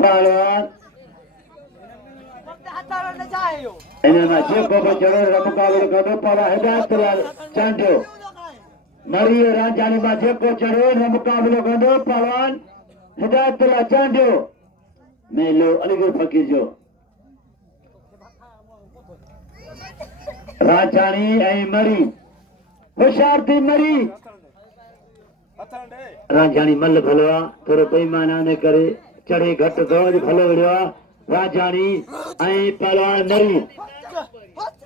पहलवान इन्हें जेको बचड़ो मुकाबलो कदो पड़ा हिदायत लाल चांडियो मरी राजानी में जेको चढ़ो मुकाबलो कदो पहलवान हिदायत लाल चांडियो मेलो अलीगढ़ फकीर जो राजानी ऐं मरी होशियार थी मरी राजानी मल भलो आहे थोरो बेईमाना ने करे चढ़े घटि थो भलो विड़ियो आहे राजानी ऐं पहलवान मरी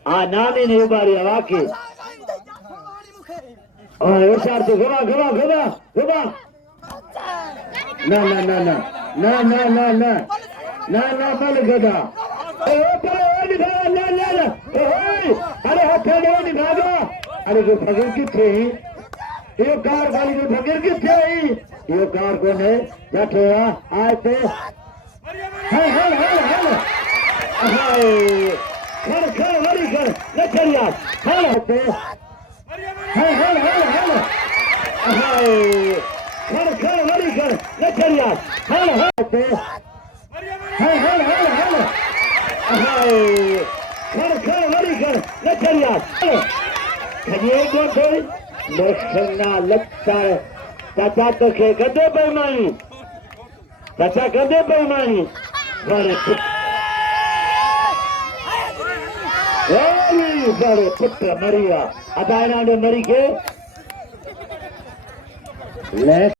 हा नाने ने उबारियो आहे वाके होशियार थी गवा गवा गवा गवा न न न न न न न न न न मल गदा अरे हथेली भागा अरे जो फकीर किथे ये कार वाली जो फकीर किथे ये कार कौन है बैठो आए पे हल हल हल हल हाय खड़ खड़ वरी खड़ न चलिया हल पे हल हल हल हल हाय खड़ खड़ वरी खड़ न चलिया हल हल पे हल हल हल हल हाय खड़ खड़ वरी खड़ न चलिया ये को कोई लक्षणा लगता है चाचा तो के गदे बेईमानी चाचा गदे बेईमानी बड़े पुत्र मरिया अदायना ने मरी के